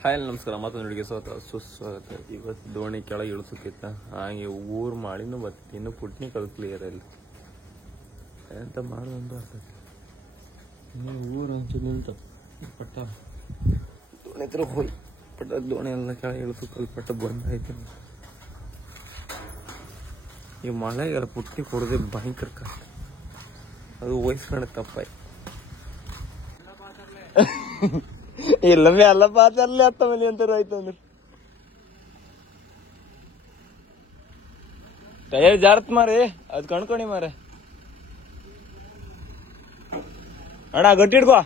Hi ನಮಸ್ಕಾರ. ಮತ್ತೊಂದು ಸುಸ್ವಾಗತ. ಇವತ್ತು ದೋಣಿ ಕೆಳಗೆ ಇಳಿಸೋಕಿತ್ತ ಹಾಗೆ ಊರು ಮಾಡಿನೂ ಬರ್ತೈತಿ. ಇನ್ನು ಪುಟ್ನಿ ಕಲ್ ಕ್ಲಿಯರ್ ಇಲ್ಲ ಎಂತ ಮಾಡೋದು ಬರ್ತೈತಿ. ಇನ್ನು ಊರು ಹಂಚು ನಿಂತ ಪಟ್ಟ ದೋಣಿ ಹತ್ರ ಹೋಗಿ ಪಟ್ಟ ದೋಣಿ ಎಲ್ಲ ಕೆಳಗೆ ಇಳಿಸೋಕಲ್ ಪಟ್ಟ ಬಂದಾಯ್ತು. ಈ ಮಳೆಗೆಲ್ಲ ಪುಟ್ನಿ ಕೊಡೋದೇ ಭಯಂಕರ ಕಷ್ಟ. ಅದು ವಯಸ್ಕೊಂಡು ತಪ್ಪಾಯ್ತು. ಇಲ್ಲವೇ ಅಲ್ಲ ಪಾತ್ರಲ್ಲೇ 10 ಮಂದಿ ಅಂತಾರ ಆಯ್ತು ಅಂದ್ರೆ ಟೈರ್ ಜಾರತ್ ಮಾರಿ ಅದ್ ಕಣ್ಕೊಣಿ ಮಾರ ಅಣ್ಣ ಗಟ್ಟಿ ಹಿಡ್ಕೋ.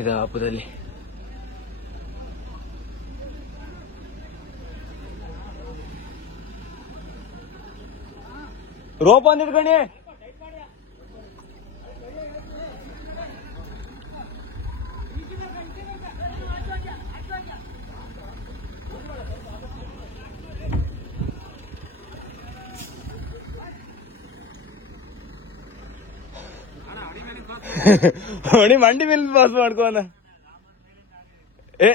ಇದ ಹಬ್ಬದಲ್ಲಿ ರೋಪ್ ಅಂದ್ ಹಿಡ್ಕಣಿ. ಹೊಣಿ ಮಂಡಿ ಮೇಲೆ ಪಾಸ್ ಮಾಡ್ಕೋನ. ಏ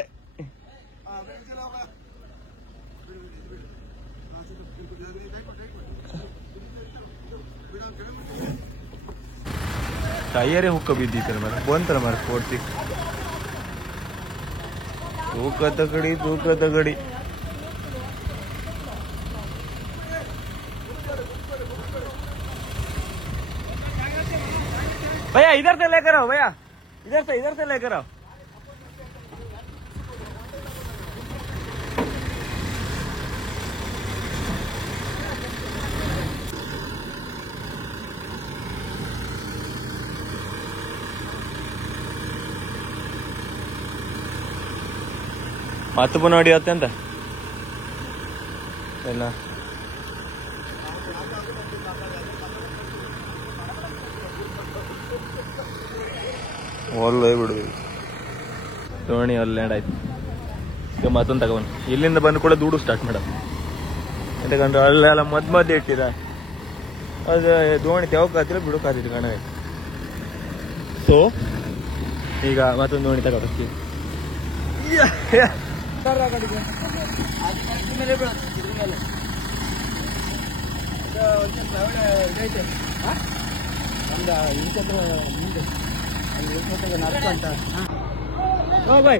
ಟೈಯರೇ ಹುಕ್ಕ ಬಿದ್ದಿತ್ತಲ್ಲ ಮರ ಬಂತಲ್ಲ ಮರ ಕೊಡ್ತಿ ತೂಕದ ಗಡಿ. भैया इधर से लेकर आओ, भैया इधर से लेकर आओ. ಮತ್ತೊಬ್ಬ ನೋಡಿ ಅತ್ಯಂತ ಎಲ್ಲ ಒಳ್ಳೆ ಬಿಡುದು. ದೋಣಿ ಅಲ್ಲಿ ಲ್ಯಾಂಡ್ ಆಯ್ತು. ಈಗ ಮತ್ತೊಂದು ತಗೊಂಡು ಇಲ್ಲಿಂದ ಬಂದು ಕೂಡ ದುಡ್ಡು ಸ್ಟಾರ್ಟ್ ಮಾಡ ಯಾಕಂದ್ರೆ ಅಲ್ಲೆಲ್ಲ ಮಧ್ಯ ಇಟ್ಟಿರ ಅದು ದೋಣಿ ತೆವಕಾತಿಲ್ಲ ಬಿಡೋಕಾತಿತ್ತು ಕಣ. ಸೊ ಈಗ ಮತ್ತೊಂದು ದೋಣಿ ತಗೋಬೇಕು. हो भाई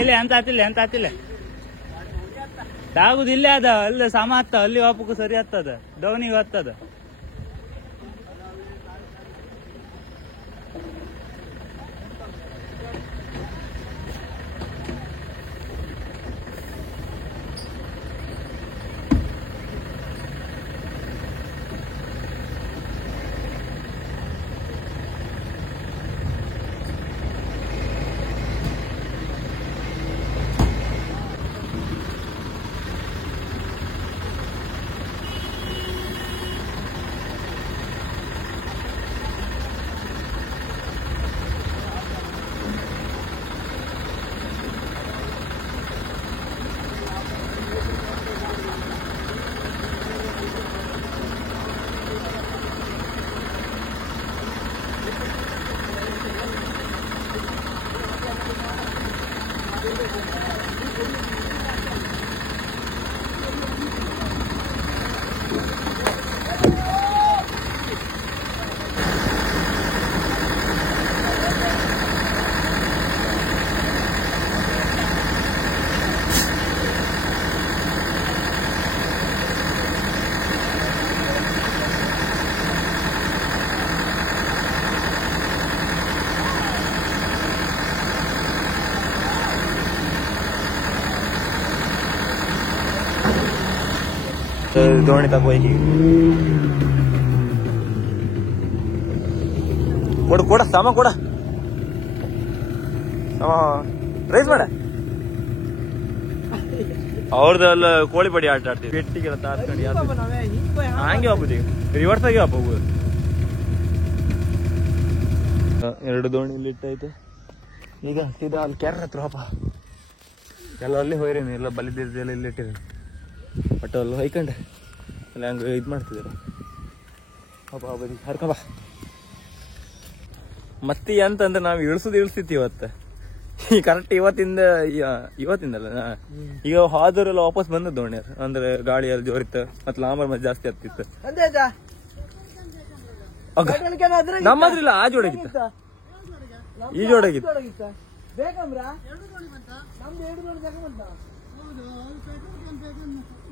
ಇಲ್ಲ ಅಂತ ಆತಿಲ್ಲ ತಾಗುದು ಇಲ್ಲೇ ಅದ ಅಲ್ಲಿ ಸಮ ಹತ್ತ ಅಲ್ಲಿ ವಾಪಕ್ಕೂ ಸರಿ ಹತ್ತದ ಡೌನಿಗೆ ಹತ್ತದ. ದೋಣಿ ತಗೋಯ್ಕಿ ಕೊಡು ಕೊಡ ಸಮ ಕೊಡ ಸಮ ರೈಸ್ ಮಾಡ ಅವ್ರದ್ದೆಲ್ಲ ಕೋಳಿ ಪಡಿ ಆಟ ಆಡ್ತೀವಿ ಪೆಟ್ಟಿಗೆಲ್ಲ ತಾರ್ಕೊಂಡು ಹಂಗೆ ಹೋಗ್ಬೋದು ರಿವರ್ಸ್ ಆಗಿ ಹೋಗ್ಬೋದು 2 ದೋಣಿ ಇಲ್ಲಿ ಇಟ್ಟೈತೆ ಈಗ ಸೀದಾ ಅಲ್ಲಿ ಕೆರೆ ಹತ್ರ ಹೋಪ ಎಲ್ಲ ಅಲ್ಲಿ ಹೋಯ್ರೇನು ಎಲ್ಲ ಬಲಿದಿದ್ದೆಲ್ಲ ಇಲ್ಲಿ ಇಟ್ಟಿರೇನು ಬಟ್ ಅಲ್ಲಿ ಹೊಯ್ಕೊಂಡೆ ಎಲ್ಲ ಹಂಗೆ ಇದು ಮಾಡ್ತಿದ್ದಾರೆ ಹಬ್ಬ ಬದಿ ಹರ್ಕಬ ಮತ್ತೆ ಅಂತಂದ್ರೆ ನಾವು ಇಳಿಸ್ತಿತ್ತು ಇವತ್ತು ಈ ಕರೆಕ್ಟ್ ಇವತ್ತಿಂದಲ್ಲ ಈಗ ಹಾದವರೆಲ್ಲ ವಾಪಸ್ ಬಂದದ್ದು ದೋಣಿಯರು ಅಂದ್ರೆ ಗಾಳಿಯಲ್ಲಿ ಜೋರಿತ್ತು ಮತ್ತೆ ಲಾಂಬರ್ ಮತ್ತೆ ಜಾಸ್ತಿ ಆಗ್ತಿತ್ತು ನಮ್ಮದ್ರಿಲ್ಲ ಆ ಜೋಡಾಗಿತ್ತು ಈ ಜೋಡಾಗಿತ್ತು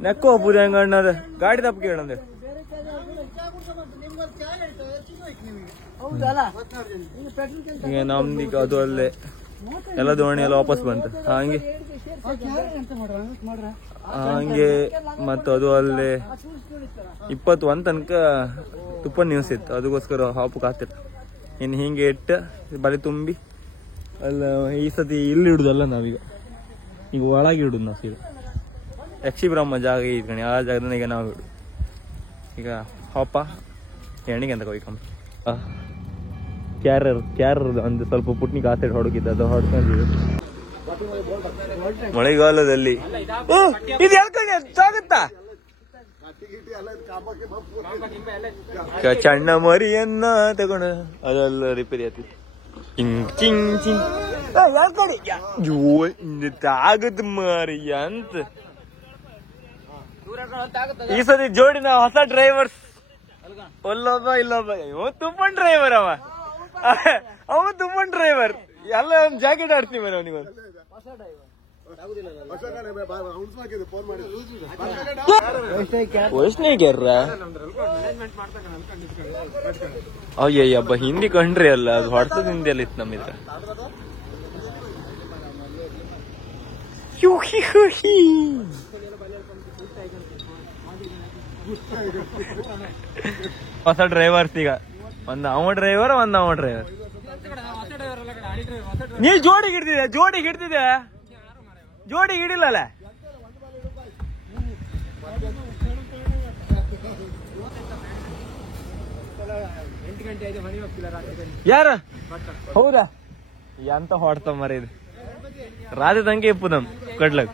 ನೆಕ್ಕೋ ಹೋಗ್ಬೋದು ಹೆಂಗ ಅಣ್ಣದ ಗಾಡಿ ತಪ್ಪ ಕೇಳಂದೆ ಈಗ ನಮ್ದೀಗ ಅದು ಅಲ್ಲೇ ಎಲ್ಲ ದೋಣಿ ಎಲ್ಲ ವಾಪಸ್ ಬಂತು ಹಂಗೆ ಮತ್ತು ಅದು ಅಲ್ಲೇ 21 ತನಕ ತುಪ್ಪ ನ್ಯೂಸ್ ಇತ್ತು ಅದಕ್ಕೋಸ್ಕರ ಹಾಪು ಕಾತಿತ್ತು ಇನ್ನು ಹಿಂಗೆ ಇಟ್ಟು ಬಲಿ ತುಂಬಿ ಅಲ್ಲ ಈ ಸತಿ ಇಲ್ಲಿ ಇಡುದಲ್ಲ ನಾವೀಗ ಈಗ ಒಳಗೆ ಇಡುದು ನಾವು ಸೀದಾ ಯಕ್ಷಿ ಬ್ರಹ್ಮ ಜಾಗ ಇದ್ಕಣಿ ಆ ಜಾಗದಿಂದ ಈಗ ನಾವು ಇಡು ಈಗ ಹಾಪ ಎಣ್ಣಿಗೆ ಅಂತ ಕೊಯ್ಕೊಂಬ ಕ್ಯಾರರ್ ಒಂದು ಸ್ವಲ್ಪ ಪುಟ್ನಿಗೆ ಆ ಸೈಡ್ ಹೊಡಕಿದ್ದ ಅದು ಹೊಡ್ಕೊಂಡಿದ್ದು ಮಳೆಗಾಲದಲ್ಲಿ ಇದು ಎಲ್ಕಾಗುತ್ತಾ ಚಣ್ಣ ಮರಿಯನ್ನ ತಗೊಂಡ ಅದೆಲ್ಲ ರಿಪೇರಿ ಆಗ್ತಿತ್ತು ಆಗದ್ ಮರಿ ಅಂತ ಈ ಸತಿ ಜೋಡಿನ ಹೊಸ ಡ್ರೈವರ್ಸ್ ಇಲ್ಲೊಬ್ಬ ಇವ ತುಪ್ಪನ್ ಡ್ರೈವರ್ ಅವ ತುಪ್ಪನ್ ಡ್ರೈವರ್ ಎಲ್ಲ ಒಂದ್ ಜಾಕೆಟ್ ಆಡ್ತೀವಿ ಮರ ಅವನಿಗೆ ಅಯ್ಯ ಹಬ್ಬ ಹಿಂದಿ ಕಂಡ್ರಿ ಅಲ್ಲ ಅದು ಹೊಡ್ತದ ಹಿಂದಿ ಎಲ್ಲ ಇತ್ತು ನಮ್ಮಿದ್ರ ಹೊಸ ಡ್ರೈವರ್ಸ್ ಈಗ ಒಂದ್ ಅವ ಡ್ರೈವರ್ ನೀ ಜೋಡಿಗೆ ಹಿಡ್ತಿದ್ದೆ ಜೋಡಿಗೆ ಹಿಡಿಲ್ಲಲ್ಲ ಯಾರ ಹೌದಾ ಎಂತ ಹೊಡ್ತ ಮರ ಇದು ರಾಧೆ ತಂಗೆ ಇಪ್ಪು ನಮ್ ಕಡ್ಲಕ್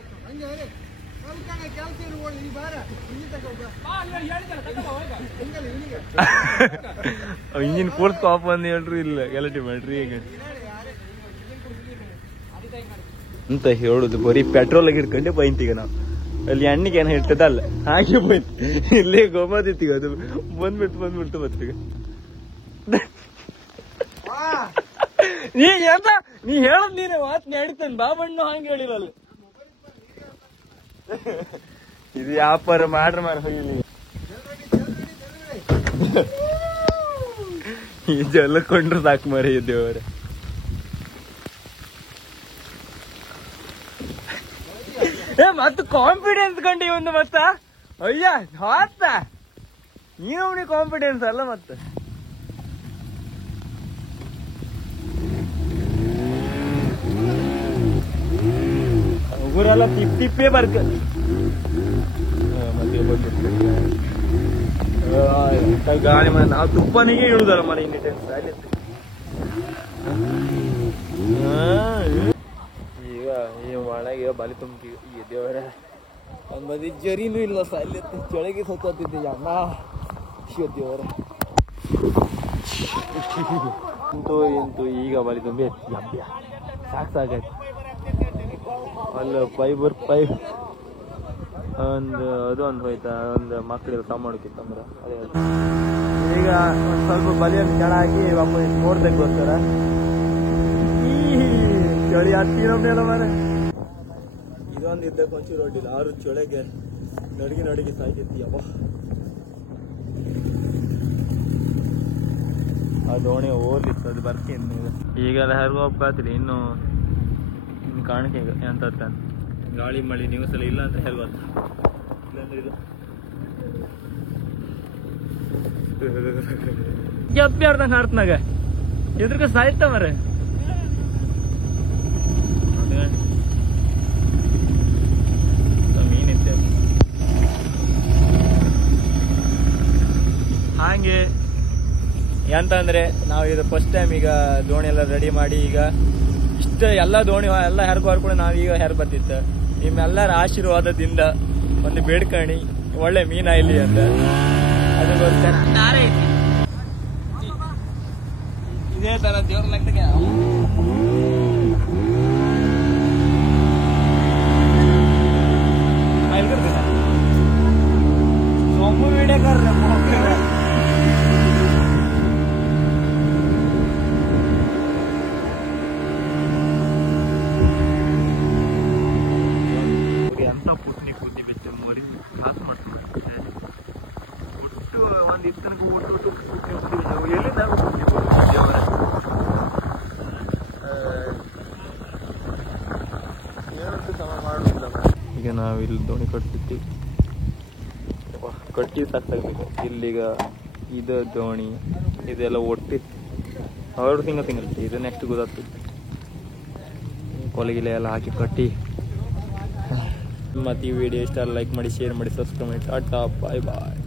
ಇಂಜಿನ್ ಕೂರ್ಸ್ಕೊ ಆಫ್ ಅಂದ್ ಹೇಳ್ರಿ ಇಲ್ಲ ಗಲಾಟೆ ಮಾಡ್ರಿ ಈಗ ಅಂತ ಹೇಳುದು ಬರೀ ಪೆಟ್ರೋಲ್ ಆಗಿ ಹಿಡ್ಕೊಂಡೆ ಬೈಂತೀಗ ನಾವು ಅಲ್ಲಿ ಎಣ್ಣಿಗೆ ಏನ ಇರ್ತದಲ್ಲ ಹಾಗೆ ಬೈತ್ ಇಲ್ಲೇ ಗೊಮ್ಮದಿತ್ತೀಗ ಅದು ಬಂದ್ಬಿಡ್ತು ಮತ್ತೀಗ ನೀ ಹೇಳದ್ ನೀನೆ ಮಾತ್ ನಡೀತಾನೆ ಬಾಬಣ್ಣು ಹಂಗೆ ಹೇಳಿರಲ್ಲ ಇದು ವ್ಯಾಪಾರ ಮಾಡ್ರ ಹೋಗಿಲ್ಲ ಈ ಜಲ ಕೊಂಡ್ರೆ ಸಾಕು ಮರಿ ದೇವರ ಮತ್ತ ಕಾನ್ಫಿಡೆನ್ಸ್ ಕಂಡು ಒಂದು ಮತ್ತ ಅಯ್ಯ ಹಾತ ನೀನು ಕಾನ್ಫಿಡೆನ್ಸ್ ಅಲ್ಲ ಮತ್ತೆ ಊರೆಲ್ಲ ತಿಪ್ಪೇ ಬರ್ಕ ಮತ್ತೆ ಗಾಳಿ ಮನೆ ನಾವು ತುಪ್ಪನಿಗೆ ಇಳುದಲ್ಲ ಮನೆ ಇನ್ನಿಟೆನ್ಸ್ ಈಗ ಈ ಒಳಗೆ ಬಲಿ ತುಂಬಿ ಈ ದೇವರ ಒಂದ್ ಬದಿ ಜರಿನೂ ಇಲ್ಲ ಅಲ್ಲಿ ಚೊಳಗೆ ಸತ್ತಿದ್ದೆ ಅಣ್ಣ ದೇವರ ಇಂತೂ ಈಗ ಬಲಿ ತುಂಬಿ ಸಾಕಾಯ್ತು ಅಲ್ಲ ಫೈಬರ್ ಪೈಪ್ ಅದೊಂದು ಹೋಯ್ತಾ ಒಂದು ಮಕ್ಕಳಿಗೆ ಸಾಮಾಡ್ಕಿತ್ತಂದ್ರ ಅದೇ ಈಗ ಒಂದ್ ಸ್ವಲ್ಪ ಬಲಿಯನ್ನು ಕೆಳ ಹಾಕಿ ವಾಪಸ್ ನೋಡ್ಬೇಕೋಸ್ಕರ ಈ ಚಳಿ ಹತ್ತಿರಲ್ಲ ಮನೆ ಇದೊಂದು ಇದ್ದಕ್ಕೆ ಒಂಚೂರು ಹೊಡ್ಡಿಲ್ಲ 6 ಚೊಳೆಗೆ ನಡುಗಿ ಸಾಯ್ತೈತಿ ಅವ ಆ ದೋಣಿ ಓದ್ಲಿತ್ತು ಅದು ಬರ್ತೀನಿ ಈಗೆಲ್ಲ ಯಾರಿಗೂ ಹೋಗ್ಬಾತ್ರಿ ಇನ್ನು ಕಾಣಿಕೆ ಎಂತ ಗಾಳಿ ಮಳಿ ನ್ಯೂಸ್ ಎಲ್ಲ ಇಲ್ಲ ಅಂತ ಹೇಳ್ಬಾರ್ದು ಇಲ್ಲಾಂದ್ರೆ ಇದು ಜಪ್ಪ್ಯಾರ್ದಂಗ ಹಾಡ್ತನಾಗ ಎದ್ರಗ ಸಾಯ್ತ ಮರ ಮೀನಿತ್ತೆ ಹಾಗೆ ಎಂತಂದ್ರೆ ನಾವು ಇದು ಫಸ್ಟ್ ಟೈಮ್ ಈಗ ದೋಣಿ ಎಲ್ಲ ರೆಡಿ ಮಾಡಿ ಈಗ ಇಷ್ಟ ಎಲ್ಲ ದೋಣಿ ಎಲ್ಲ ಹೆರ್ಗು ಹರ್ಕೊಂಡು ನಾವೀಗ ಹೆರ್ ಬರ್ತಿತ್ತು ನಿಮ್ಮೆಲ್ಲರ ಆಶೀರ್ವಾದದಿಂದ ಒಂದು ಬೇಡ್ಕಣಿ ಒಳ್ಳೆ ಮೀನಾಯ್ಲಿ ಅಂತ ಅದಕ್ಕೋಸ್ಕರ ಇದೇ ತರ ದೇವ್ರ ಲೆಕ್ಕಕ್ಕೆ ಸೋಮು ವಿಡಿಯೋ ಎಂತ ಪುಟ್ಟಿ ಬುದ್ಧಿ ಬಿಚ್ಚ ಮೋರಿ ಕಾಸು ಮಾಡ್ತಾರೆ ಒಟ್ಟು ಒಂದು ಇತ್ತನಿಗೆ ಒಟ್ಟು ಎಲ್ಲಿಂದ ಈಗ ನಾವು ಇಲ್ಲಿ ದೋಣಿ ಕಟ್ತಿರ್ತೀವಿ ಕಟ್ಟಿ ಸಾಕಾಗ್ಬೇಕು ಇಲ್ಲಿಗ ಇದು ದೋಣಿ ಇದೆಲ್ಲ ಒಟ್ಟಿ 2 ತಿಂಗಳು ಇದು ನೆಕ್ಸ್ಟ್ ಗೊತ್ತಾಗ್ತದೆ ಕೊಲೆಗಿಲೆ ಎಲ್ಲ ಹಾಕಿ ಕಟ್ಟಿ ಮತ್ತು ಈ ವಿಡಿಯೋ ಇಷ್ಟ ಲೈಕ್ ಮಾಡಿ ಶೇರ್ ಮಾಡಿ ಸಬ್ಸ್ಕ್ರೈಬ್ ಮಾಡಿ ಟಾಟಾ ಬಾಯ್ ಬಾಯ್